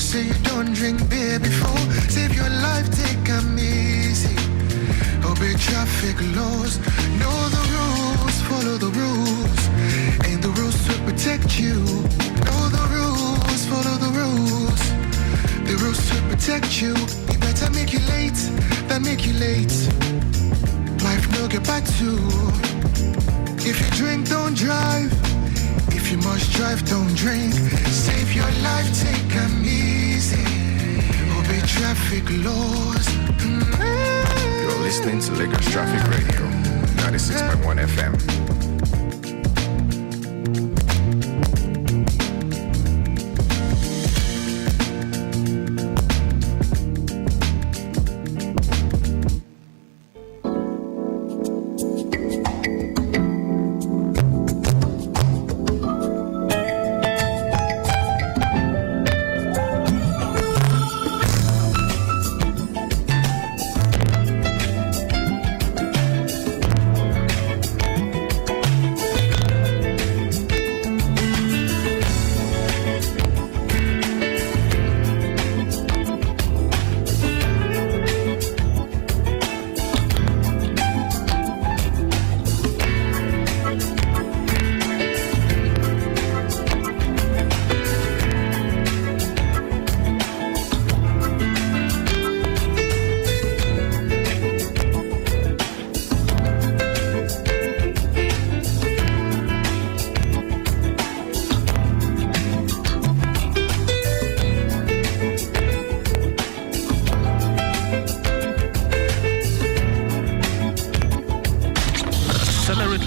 say you don't drink beer before. Save your life, take 'em easy. Obey traffic laws. Know the rules, follow the rules. And the rules to protect you. Know the rules, follow the rules. The rules to protect you. You better make you late than make you late. Life no get back to. If you drink, don't drive. If you must drive, don't drink. Save your life, take 'em easy. Obey traffic laws. You're listening to Lagos Traffic Radio, 96.1 FM.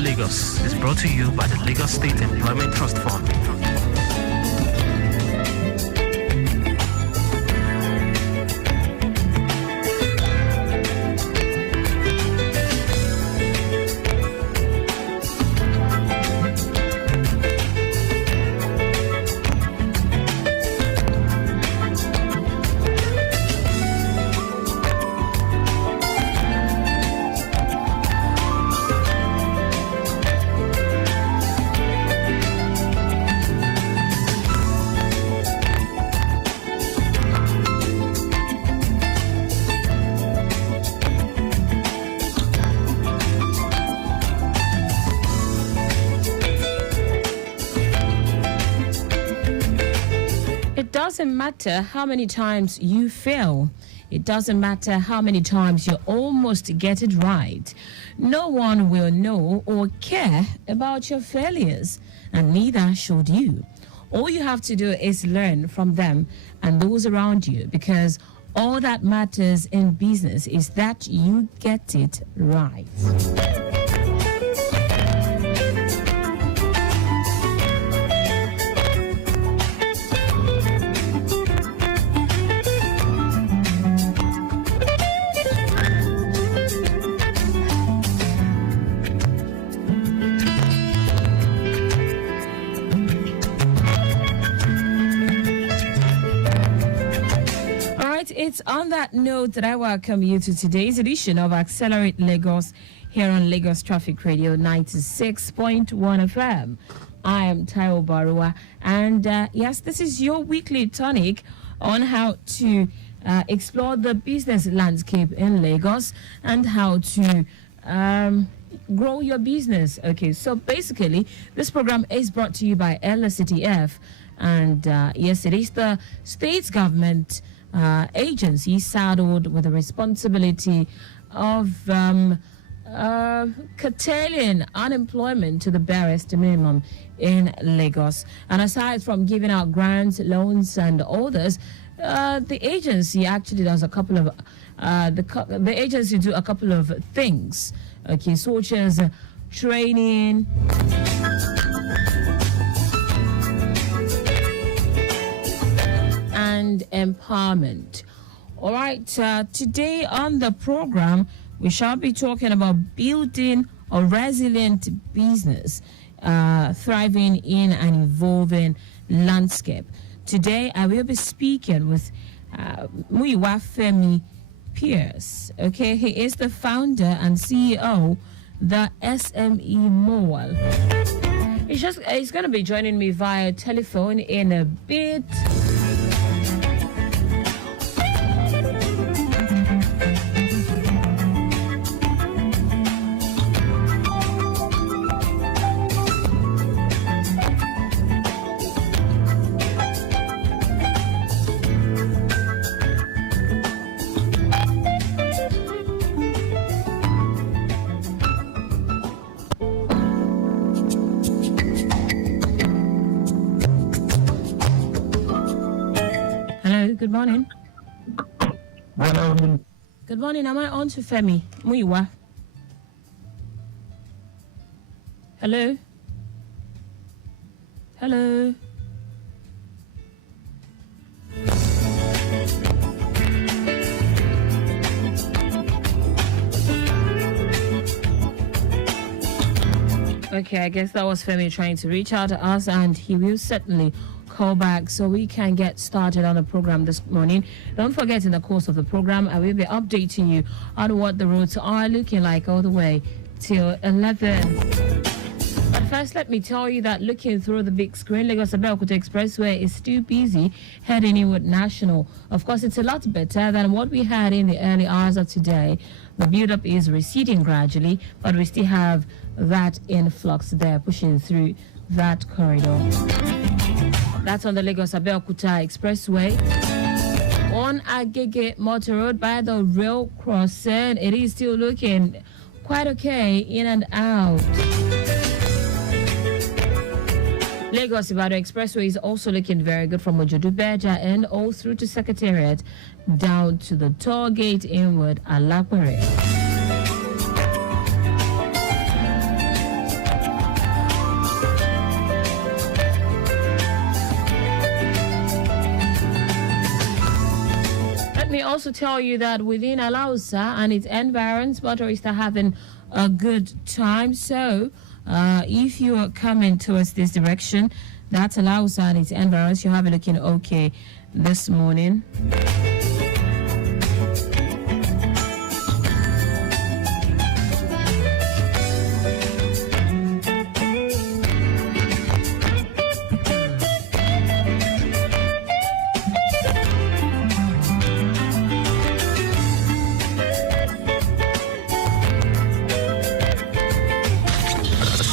Lagos is brought to you by the Lagos State Employment Trust Fund. It doesn't matter how many times you fail. It doesn't matter how many times you almost get it right. No one will know or care about your failures, and neither should you. All you have to do is learn from them and those around you, because all that matters in business is that you get it right. It's on that note that I welcome you to today's edition of Accelerate Lagos here on Lagos Traffic Radio 96.1 FM. I am Taiwo Baruwa, and yes, this is your weekly tonic on how to explore the business landscape in Lagos and how to grow your business. Okay, so basically, this program is brought to you by LSCTF, and yes, it is the state's government agency saddled with the responsibility of curtailing unemployment to the barest minimum in Lagos. And aside from giving out grants, loans, and others, the agency actually does a couple of the agency do a couple of things, okay, such as training, and empowerment. All right, today on the program, we shall be talking about building a resilient business, thriving in an evolving landscape. Today, I will be speaking with Muyiwa Femi Pierce. Okay, he is the founder and CEO, the SME Mobile. He's going to be joining me via telephone in a bit. Hello, good morning. Hello. Good morning. Am I on to Femi Muiwa? Hello? Hello? Okay, I guess that was Femi trying to reach out to us, and he will certainly call back so we can get started on the program this morning. Don't forget, in the course of the program, I will be updating you on what the roads are looking like all the way till 11. But first, let me tell you that looking through the big screen, Lagos Abeokuta Expressway is still busy heading inward national. Of course, it's a lot better than what we had in the early hours of today. The build-up is receding gradually, but we still have that influx there pushing through that corridor. That's on the Lagos Abeokuta Expressway. On Agege Motor Road by the rail crossing, it is still looking quite okay in and out. Lagos Ibadan Expressway is also looking very good from Ojodu Beja and all through to Secretariat down to the toll gate inward Alapere. Let me also tell you that within Alausa and its environs, motorists are having a good time. So, if you are coming towards this direction, that allows and its environs, you have it looking okay this morning.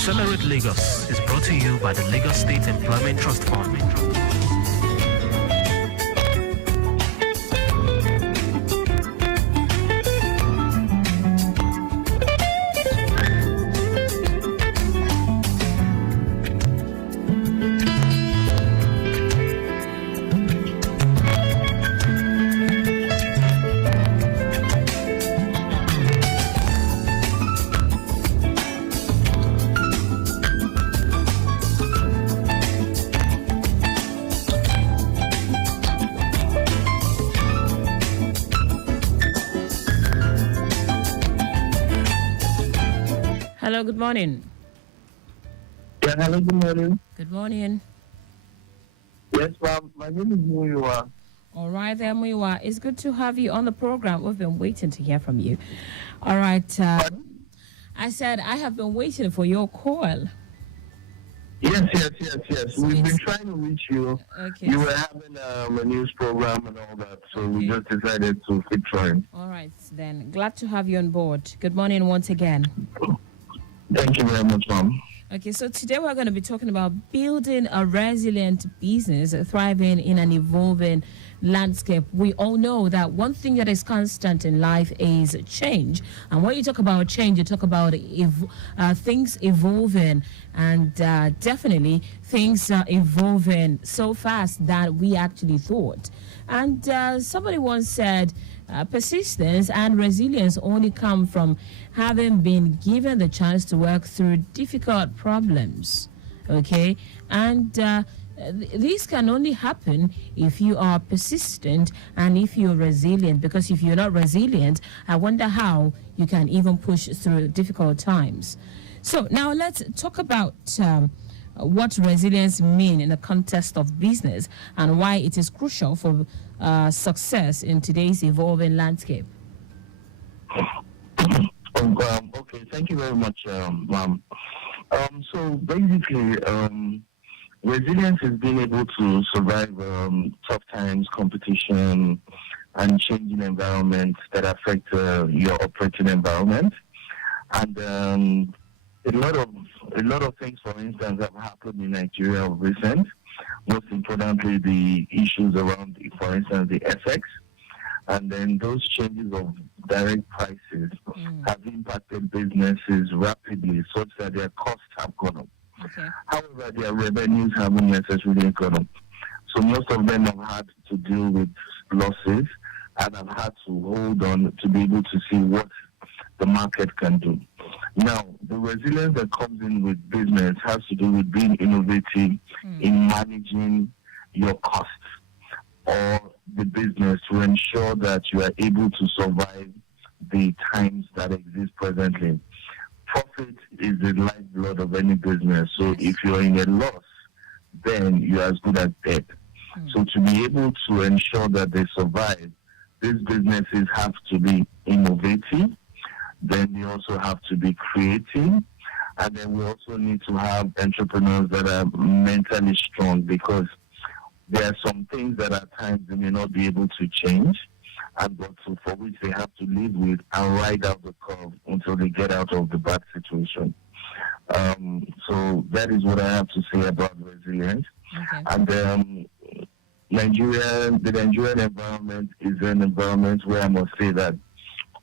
Accelerate Lagos is brought to you by the Lagos State Employment Trust Fund. Hello, good morning. Yeah, hello, good morning. Good morning. Yes, ma'am. My name is Muiwa. All right, there, Muiwa. It's good to have you on the program. We've been waiting to hear from you. All right. I said I have been waiting for your call. Yes. We've been trying to reach you. Okay. You were having a news program and all that, so we just decided to keep trying. All right, then. Glad to have you on board. Good morning once again. Thank you very much, ma'am. Okay, so today we're going to be talking about building a resilient business, thriving in an evolving landscape. We all know that one thing that is constant in life is change. And when you talk about change, you talk about things evolving, and definitely things are evolving so fast that we actually thought. And somebody once said, persistence and resilience only come from having been given the chance to work through difficult problems. Okay? And these can only happen if you are persistent and if you're resilient, because if you're not resilient, I wonder how you can even push through difficult times. So now let's talk about what resilience means in the context of business and why it is crucial for success in today's evolving landscape. Okay, thank you very much, ma'am. So basically, resilience is being able to survive tough times, competition, and changing environments that affect your operating environment. And a lot of things, for instance, have happened in Nigeria of recent. Most importantly, the issues around, for instance, the FX. And then those changes of direct prices have impacted businesses rapidly, such that their costs have gone up. Okay. However, their revenues haven't necessarily gone up. So most of them have had to deal with losses and have had to hold on to be able to see what the market can do. Now, the resilience that comes in with business has to do with being innovative in managing your costs or the business to ensure that you are able to survive the times that exist presently. Profit is the lifeblood of any business. So if you're in a loss, then you're as good as dead. So to be able to ensure that they survive, these businesses have to be innovative. Then they also have to be creative. And then we also need to have entrepreneurs that are mentally strong, because there are some things that at times they may not be able to change, and for which they have to live with and ride out the curve until they get out of the bad situation. So that is what I have to say about resilience. Okay. And the Nigerian environment is an environment where I must say that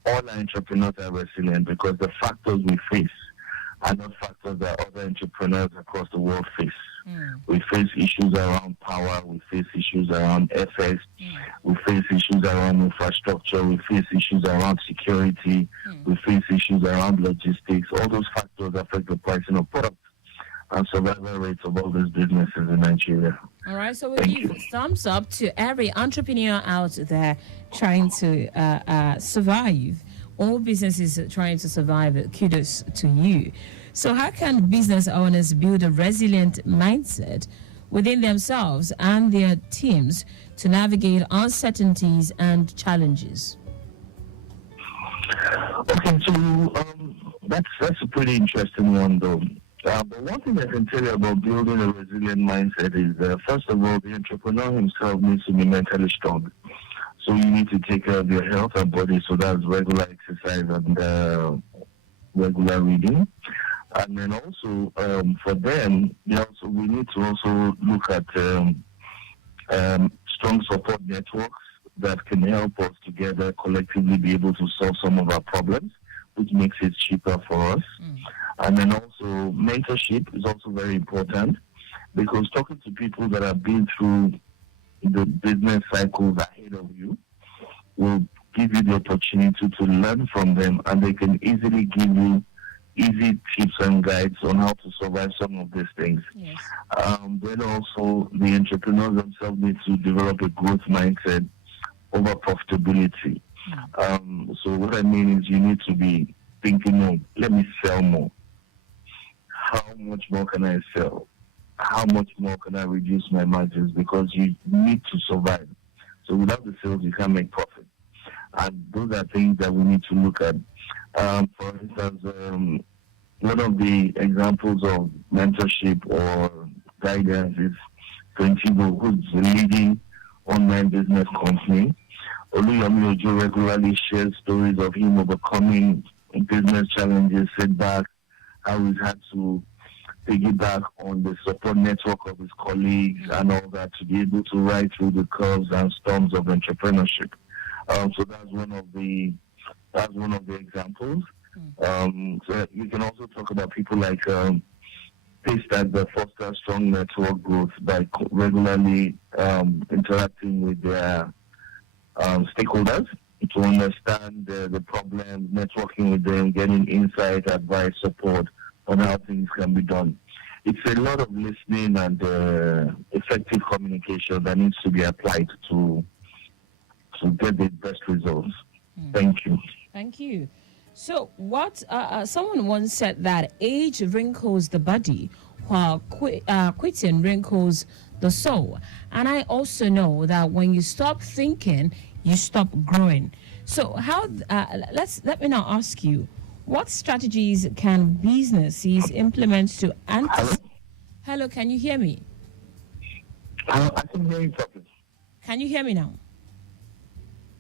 all our entrepreneurs are resilient, because the factors we face are not factors that other entrepreneurs across the world face. We face issues around power, we face issues around FX, we face issues around infrastructure, we face issues around security, we face issues around logistics. All those factors affect the pricing of products and survival rates of all these businesses in Nigeria. All right, so we give thumbs up to every entrepreneur out there trying to survive. All businesses trying to survive. Kudos to you. So how can business owners build a resilient mindset within themselves and their teams to navigate uncertainties and challenges? Okay, so that's a pretty interesting one, though. But one thing I can tell you about building a resilient mindset is, first of all, the entrepreneur himself needs to be mentally strong. So you need to take care of your health and body, so that's regular exercise and regular reading. And then also, for them, we need to also look at strong support networks that can help us together collectively be able to solve some of our problems, which makes it cheaper for us. And then also, mentorship is also very important, because talking to people that have been through the business cycles ahead of you will give you the opportunity to learn from them, and they can easily give you easy tips and guides on how to survive some of these things. Yes. Then also, the entrepreneurs themselves need to develop a growth mindset over profitability. So what I mean is, you need to be thinking, no, let me sell more. How much more can I sell? How much more can I reduce my margins? Because you need to survive. So without the sales, you can't make profit. And those are things that we need to look at. For instance, one of the examples of mentorship or guidance is Taiwo, who's a leading online business company. Oluyomi Ojo regularly shares stories of him overcoming business challenges, setbacks, how he's had to piggyback on the support network of his colleagues and all that to be able to ride through the curves and storms of entrepreneurship. So that's one of the examples. So you can also talk about people like Paystack that foster strong network growth by regularly interacting with their stakeholders to understand the problems, networking with them, getting insight, advice, support on how things can be done. It's a lot of listening and effective communication that needs to be applied to get the best results. Thank you. Thank you. So what someone once said that age wrinkles the body while quitting wrinkles the soul. And I also know that when you stop thinking, you stop growing. So how let me now ask you, what strategies can businesses implement to Hello, can you hear me? I can hear you properly. Can you hear me now?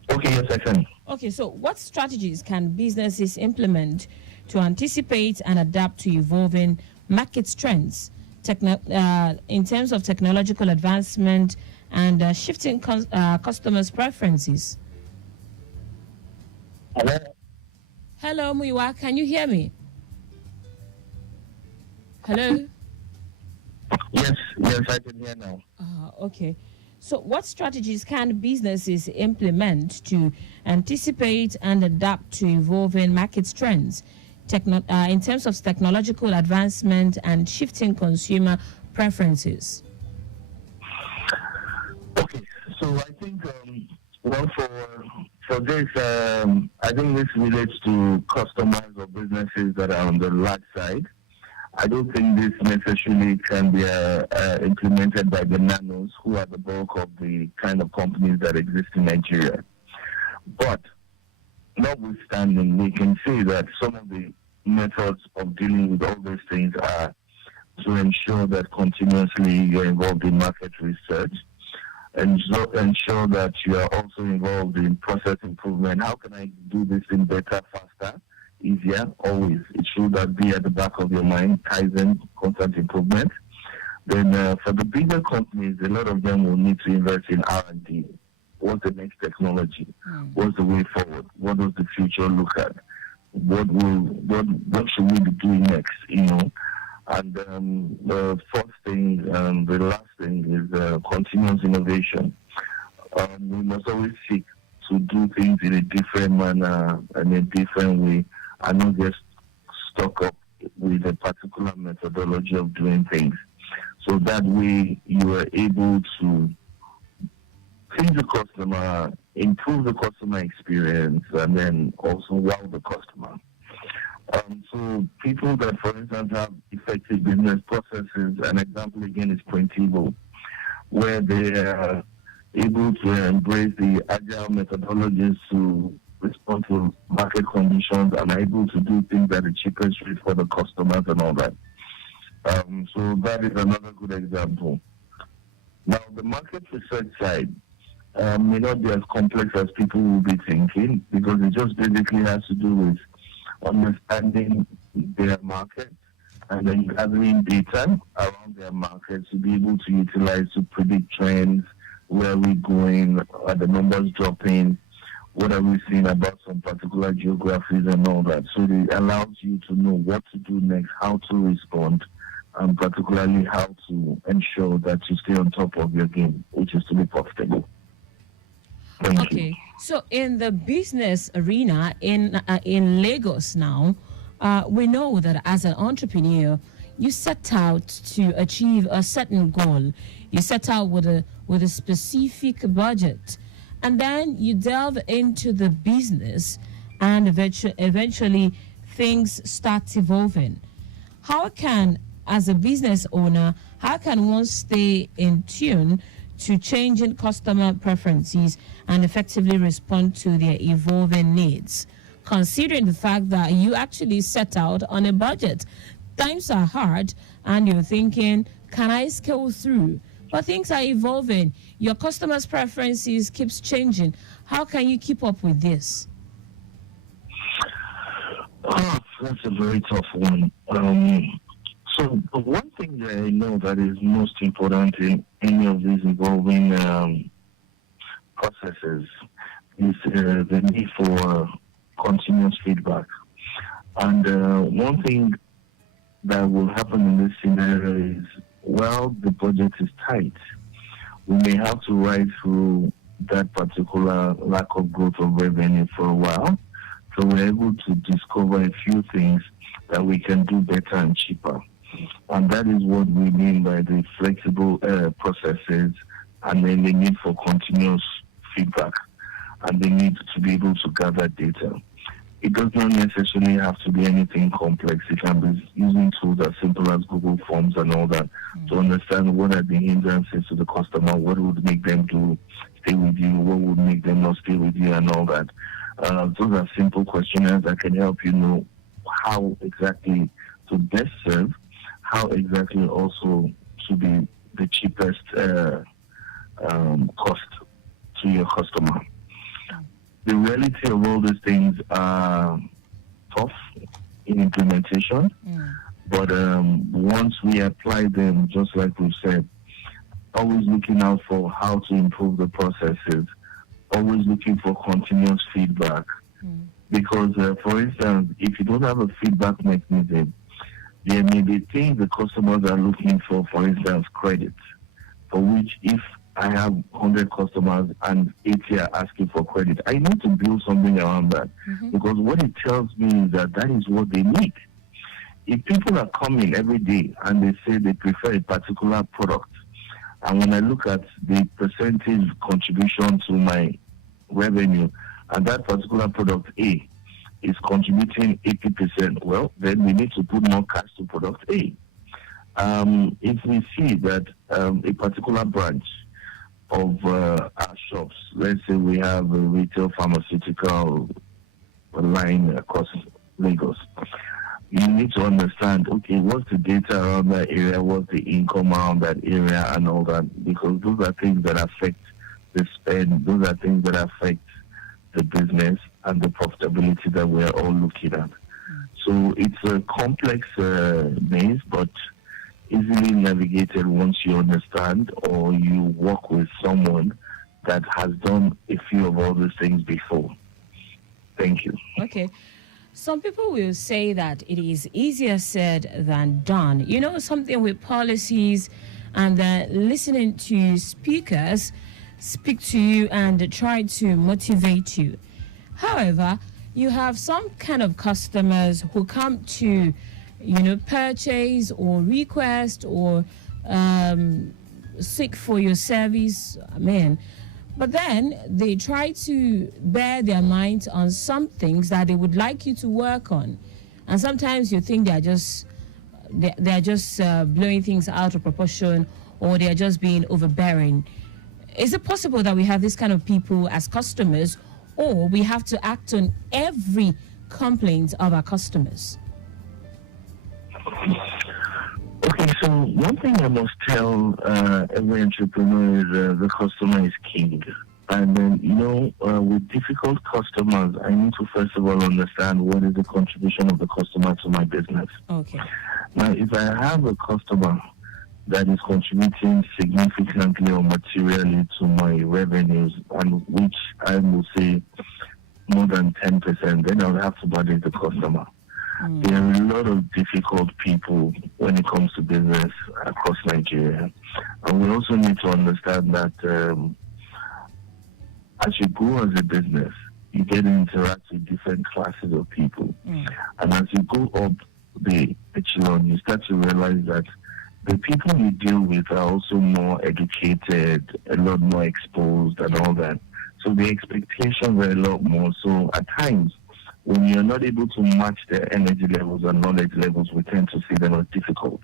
Okay, yes, I can. Okay, so what strategies can businesses implement to anticipate and adapt to evolving market trends in terms of technological advancement and shifting customers' preferences? Hello? Hello, Muiwa, can you hear me? Hello? Yes, I can hear now. Okay. So, what strategies can businesses implement to anticipate and adapt to evolving market trends in terms of technological advancement and shifting consumer preferences? Okay, so I think well for this, I think this relates to customers or businesses that are on the large side. I don't think this necessarily can be implemented by the nanos, who are the bulk of the kind of companies that exist in Nigeria. But notwithstanding, we can say that some of the methods of dealing with all these things are to ensure that continuously you're involved in market research, and ensure that you are also involved in process improvement. How can I do this thing better, faster, easier? Always. It should be at the back of your mind, Kaizen, constant improvement. Then for the bigger companies, a lot of them will need to invest in R&D. What's the next technology? What's the way forward? What does the future look at? What should we be doing next? And the fourth thing, the last thing is continuous innovation. We must always seek to do things in a different manner and a different way, and not just stuck up with a particular methodology of doing things. So that way you are able to please the customer, improve the customer experience, and then also wow the customer. So people that, for instance, have effective business processes, an example again is Taiwo, where they are able to embrace the agile methodologies to respond to market conditions and are able to do things at the cheapest rate for the customers and all that. So that is another good example. Now, the market research side may not be as complex as people will be thinking, because it just basically has to do with understanding their market and then gathering data around their market to be able to utilize to predict trends, where we're going, are the numbers dropping, what are we seeing about some particular geographies and all that. So it allows you to know what to do next, how to respond, and particularly how to ensure that you stay on top of your game, which is to be profitable. Thank you. So in the business arena in Lagos now, we know that as an entrepreneur, you set out to achieve a certain goal. You set out with a specific budget, and then you delve into the business, and eventually things start evolving. How can, as a business owner, how can one stay in tune to changing customer preferences and effectively respond to their evolving needs, considering the fact that you actually set out on a budget? Times are hard and you're thinking, can I scale through? But things are evolving. Your customers' preferences keeps changing. How can you keep up with this? Oh, that's a very tough one. So the one thing that I know that is most important in any of these evolving processes is the need for continuous feedback. And one thing that will happen in this scenario is, while the budget is tight, we may have to ride through that particular lack of growth of revenue for a while. So we're able to discover a few things that we can do better and cheaper. And that is what we mean by the flexible processes, and then the need for continuous feedback, and the need to be able to gather data. It does not necessarily have to be anything complex. It can be using tools as simple as Google Forms and all that to understand what are the hindrances to the customer, what would make them stay with you, what would make them not stay with you, and all that. Those are simple questionnaires that can help you know how exactly to best serve, how exactly also to be the cheapest cost to your customer. The reality of all these things are tough in implementation, but once we apply them, just like we've said, always looking out for how to improve the processes, always looking for continuous feedback. Because, for instance, if you don't have a feedback mechanism, there may be things the customers are looking for instance, credit, for which if I have 100 customers and 80 are asking for credit. I need to build something around that because what it tells me is that is what they need. If people are coming every day and they say they prefer a particular product, and when I look at the percentage contribution to my revenue, and that particular product A is contributing 80%, well, then we need to put more cash to product A. If we see that a particular branch of our shops, let's say we have a retail pharmaceutical line across Lagos, you need to understand, okay, what's the data around that area, what's the income around that area and all that, because those are things that affect the spend, those are things that affect the business and the profitability that we're all looking at. So it's a complex maze, but easily navigated once you understand or you work with someone that has done a few of all these things before. Thank you. Okay. Some people will say that it is easier said than done. You know, something with policies and listening to speakers speak to you and try to motivate you. However, you have some kind of customers who come to, purchase or request or seek for your service. But then they try to bear their minds on some things that they would like you to work on. And sometimes you think they're just blowing things out of proportion, or they're just being overbearing. Is it possible that we have this kind of people as customers, or we have to act on every complaint of our customers? Okay, so one thing I must tell every entrepreneur is the customer is king. And then, with difficult customers, I need to first of all understand what is the contribution of the customer to my business. Okay. Now, if I have a customer that is contributing significantly or materially to my revenues, and which I will say more than 10%, then I would have to budget the customer. There are a lot of difficult people when it comes to business across Nigeria. And we also need to understand that as you grow as a business, you get to interact with different classes of people. And as you go up the echelon, you start to realize that the people you deal with are also more educated, a lot more exposed and all that. So the expectations are a lot more. So at times, when you're not able to match their energy levels and knowledge levels, we tend to see them as difficult.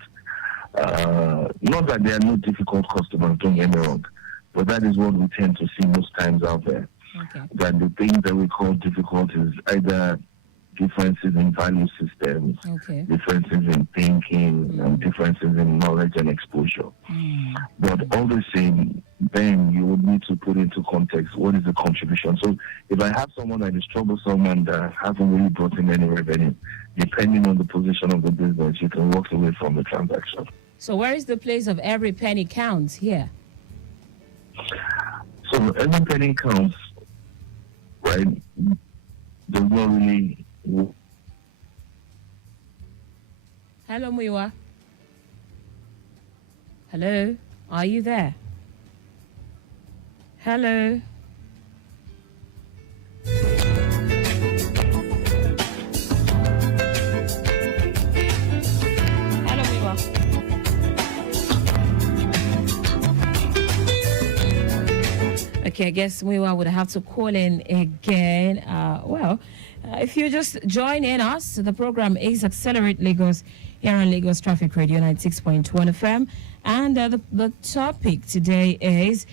Not that there are no difficult customers, don't get me wrong, but that is what we tend to see most times out there. Okay. That the things that we call difficult is either differences in value systems, differences in thinking, and differences in knowledge and exposure. But all the same, then you would need to put into context what is the contribution. So if I have someone that is troublesome and hasn't really brought in any revenue, depending on the position of the business, you can walk away from the transaction. So where is the place of every penny counts here? So every penny counts, right? There's not really... Hello, Muiwa. Hello, are you there? Hello. Hello, Muiwa. Okay, I guess Muiwa would have to call in again. If you just join in us, the program is Accelerate Lagos here on Lagos Traffic Radio 96.1 FM. And the topic today is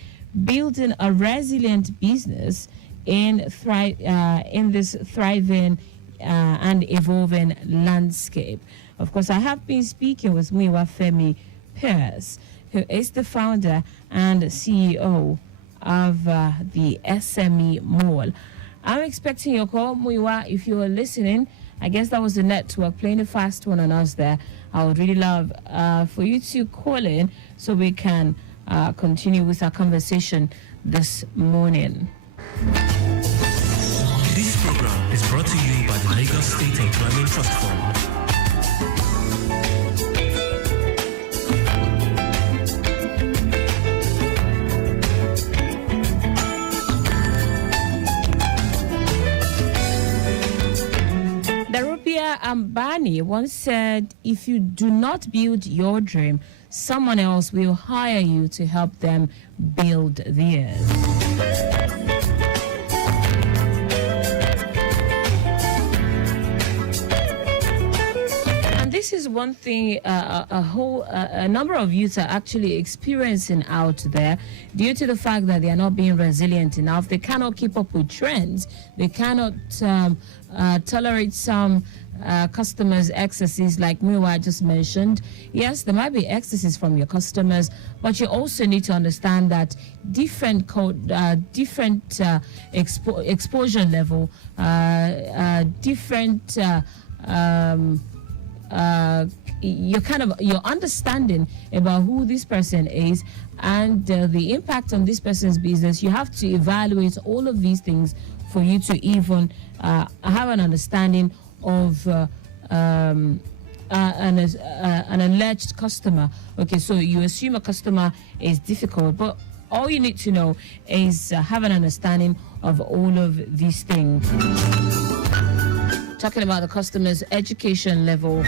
building a resilient business in this thriving and evolving landscape. Of course, I have been speaking with Muiwa Femi Pierce, who is the founder and CEO of the SME Mall. I'm expecting your call, Muiwa. If you are listening, I guess that was the network playing a fast one on us there. I would really love for you to call in so we can continue with our conversation this morning. This program is brought to you by the Lagos State Employment Trust Fund. Baba Ambani once said, if you do not build your dream, someone else will hire you to help them build theirs. This is one thing a number of youths are actually experiencing out there due to the fact that they are not being resilient enough. They cannot keep up with trends. They cannot tolerate some customers' excesses like Miwa just mentioned. Yes, there might be excesses from your customers, but you also need to understand that different exposure level, different your understanding about who this person is and the impact on this person's business. You have to evaluate all of these things for you to even have an understanding of an alleged customer. Okay, so you assume a customer is difficult, but all you need to know is have an understanding of all of these things. Talking about the customer's education level,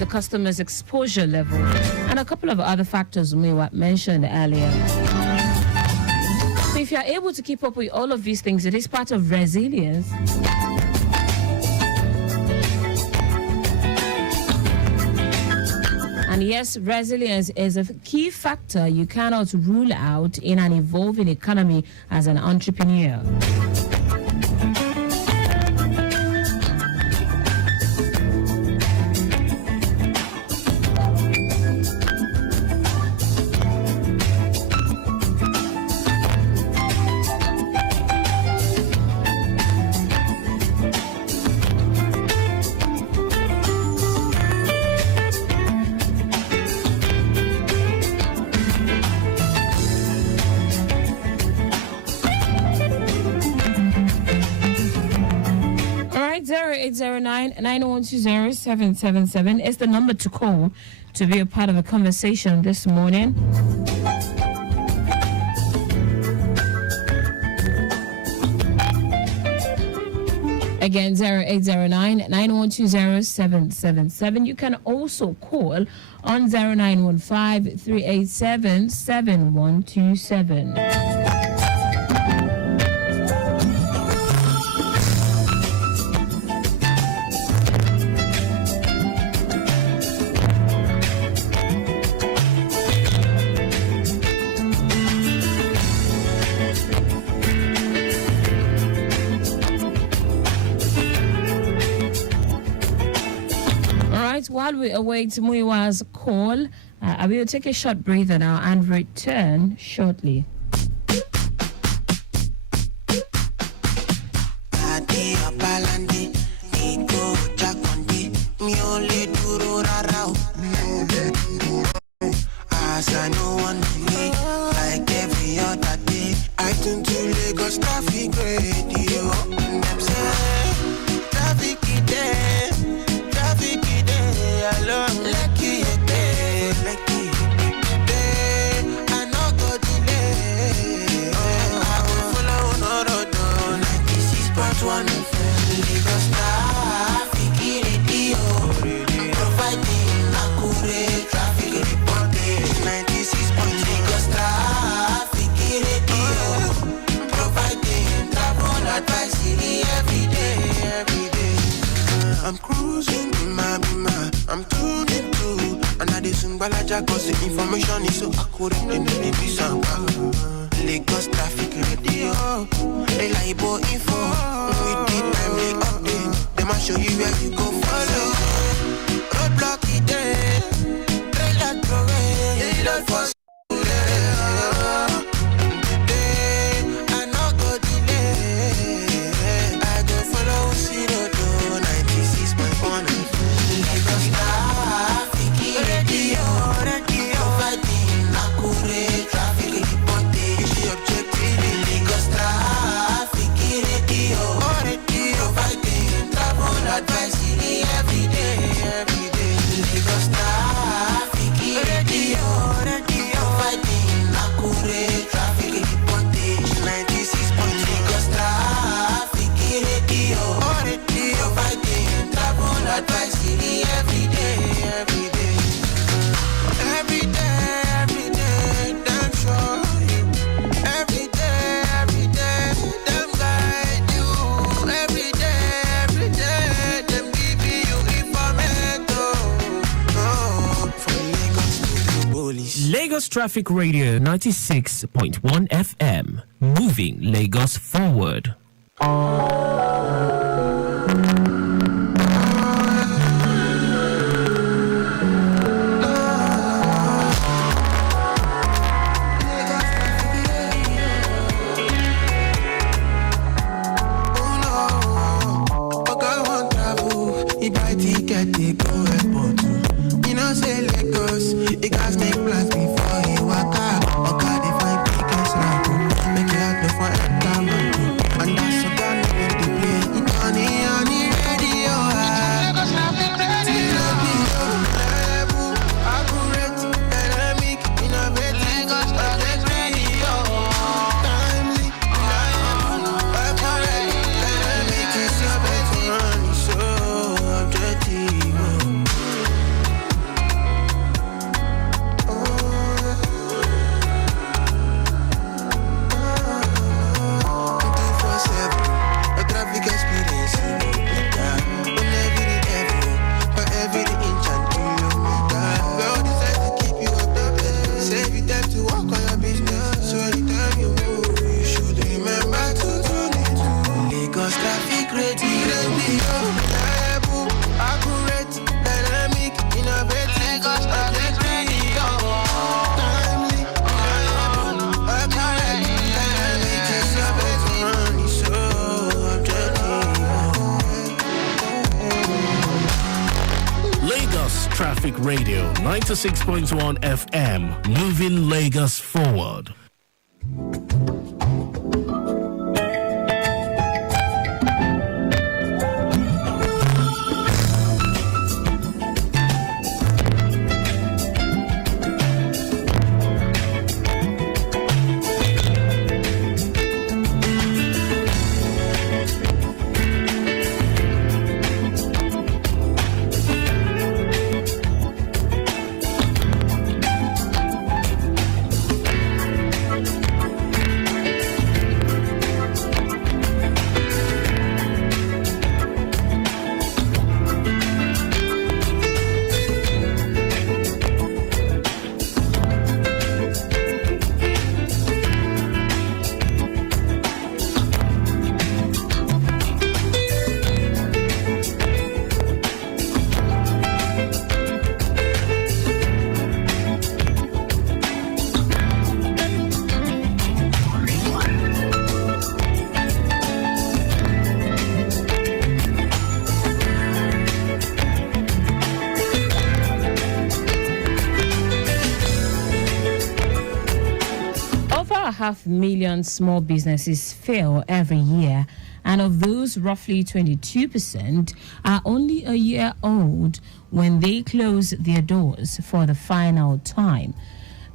the customer's exposure level, and a couple of other factors we mentioned earlier. So if you're able to keep up with all of these things, it is part of resilience. And yes, resilience is a key factor you cannot rule out in an evolving economy as an entrepreneur. All right, 0809-9120-777 is the number to call to be a part of a conversation this morning. Again, 0809-9120-777. You can also call on 0915-387-7127. While we await Muiwa's call, I will take a short breather now and return shortly. I'm cruising in my bima. I'm tuning to another Balaja cause the information is so accurate and the baby sound. Lagos traffic radio, reliable info. With the timely update, them I show you where you go follow. Roadblock it there, trailer away, load for every day. Lagos traffic radio. Traffic Radio 96.1 FM, moving Lagos forward. Traffic Radio 96.1 FM, moving Lagos forward. Over 500,000 small businesses fail every year, and of those, roughly 22% are only a year old when they close their doors for the final time.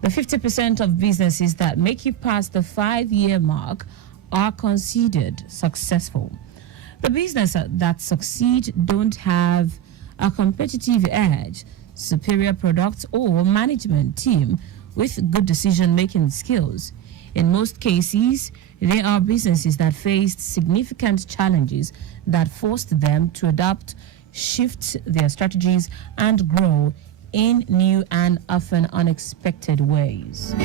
The 50% of businesses that make it past the 5-year mark are considered successful. The businesses that succeed don't have a competitive edge, superior products, or management team with good decision-making skills. In most cases, they are businesses that faced significant challenges that forced them to adapt, shift their strategies, and grow in new and often unexpected ways.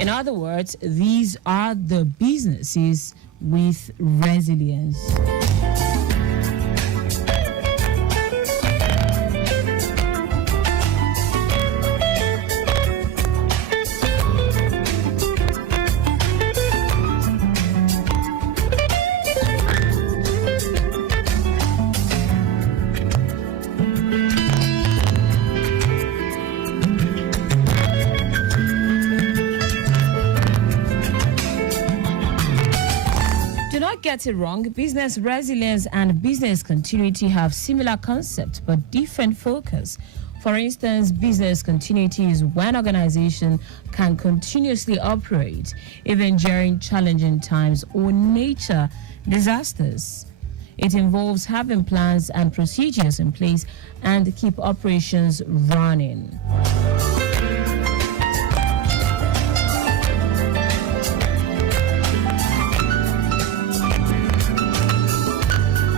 In other words, these are the businesses with resilience. Get it wrong, business resilience and business continuity have similar concepts but different focus. For instance, business continuity is when organization can continuously operate even during challenging times or nature disasters. It involves having plans and procedures in place and keep operations running.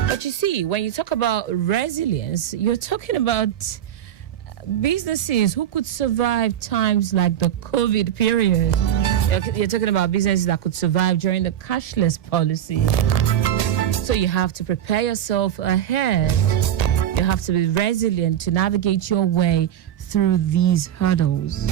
But you see, when when you talk about resilience, you're talking about businesses who could survive times like the COVID period. You're talking about businesses that could survive during the cashless policy. So you have to prepare yourself ahead. You have to be resilient to navigate your way through these hurdles.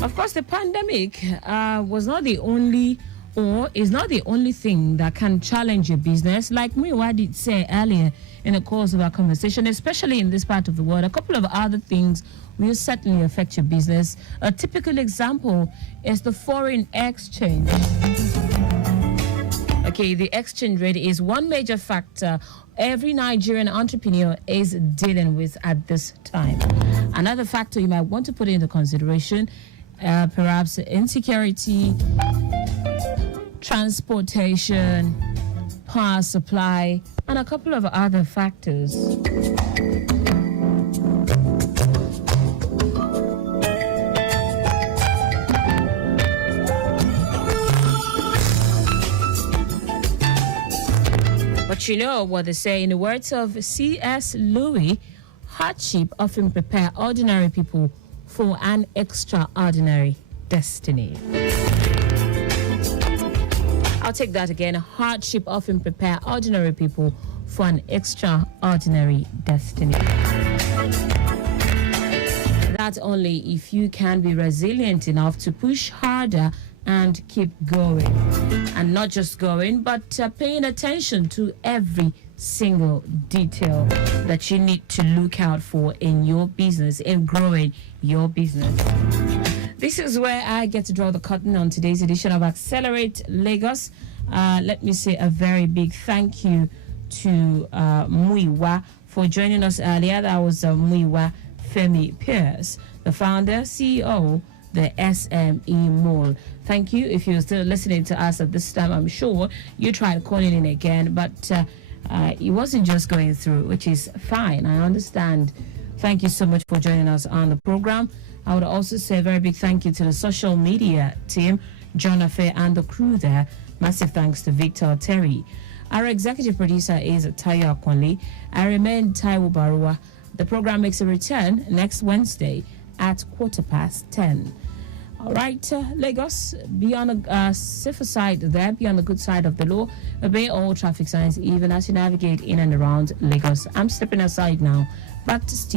Of course, the pandemic was not the only, or is not the only thing that can challenge your business. Like Muiwa did say earlier in the course of our conversation, especially in this part of the world, a couple of other things will certainly affect your business. A typical example is the foreign exchange. Okay, the exchange rate is one major factor every Nigerian entrepreneur is dealing with at this time. Another factor you might want to put into consideration, perhaps insecurity, transportation, power supply, and a couple of other factors. But you know what they say, in the words of C.S. Lewis, hardship often prepare ordinary people for an extraordinary destiny. I'll take that again. Hardship often prepare ordinary people for an extraordinary destiny. That's only if you can be resilient enough to push harder and keep going. And not just going, but paying attention to every single detail that you need to look out for in your business, in growing your business. This is where I get to draw the curtain on today's edition of Accelerate Lagos. Let me say a very big thank you to Muiwa for joining us earlier. That was Muiwa Femi Pierce, the founder, CEO, the SME Mall. Thank you. If you're still listening to us at this time, I'm sure you tried calling in again, but it wasn't just going through, which is fine. I understand. Thank you so much for joining us on the program. I would also say a very big thank you to the social media team, John Afe and the crew there. Massive thanks to Victor Terry. Our executive producer is Taiwo Baruwa. I remain Taiwo Baruwa. The program makes a return next Wednesday at 10:15. All right, Lagos, be on the safer side there, be on the good side of the law, obey all traffic signs, even as you navigate in and around Lagos. I'm stepping aside now. Back to Steve.